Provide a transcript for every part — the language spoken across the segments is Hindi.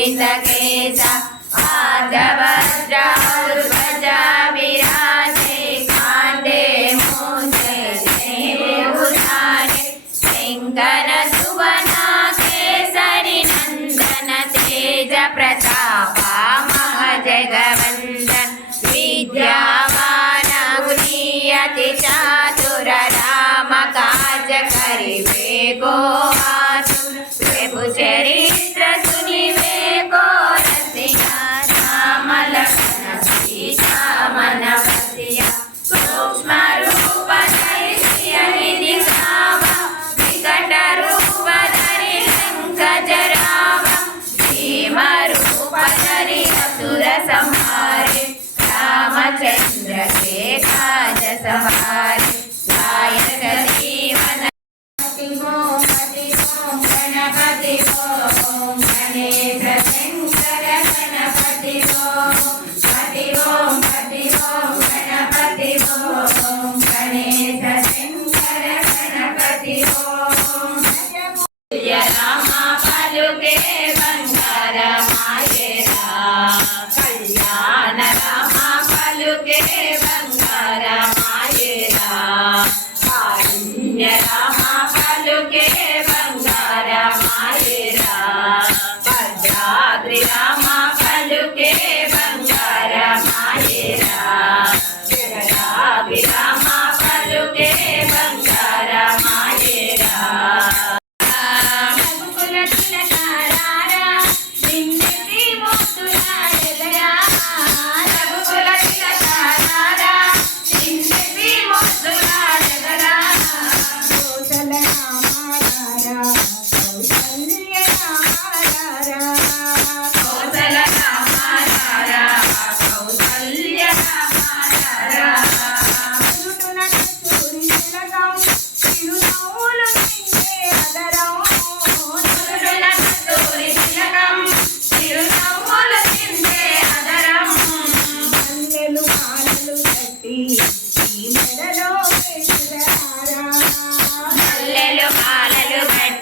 श्रीन्दकेशा पादभद्राजा विराजे काण्डे मोचे श्रीरेवुराणे शङ्कर सुवना केसरि नन्दन तेज प्रतापा महजगवन्द विद्यावान गुणीयति चातुर रामकाज करिवेको సమాజ సమాజ నాయక జీవన మతి ఓం గణపతి ఓం గణేశ శంకర గణపతి ఓం పతి ఓం పతి ఓం గణపతి ఓం గణేశ శంకర గణపతి ఓం రామ పలుకే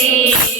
थे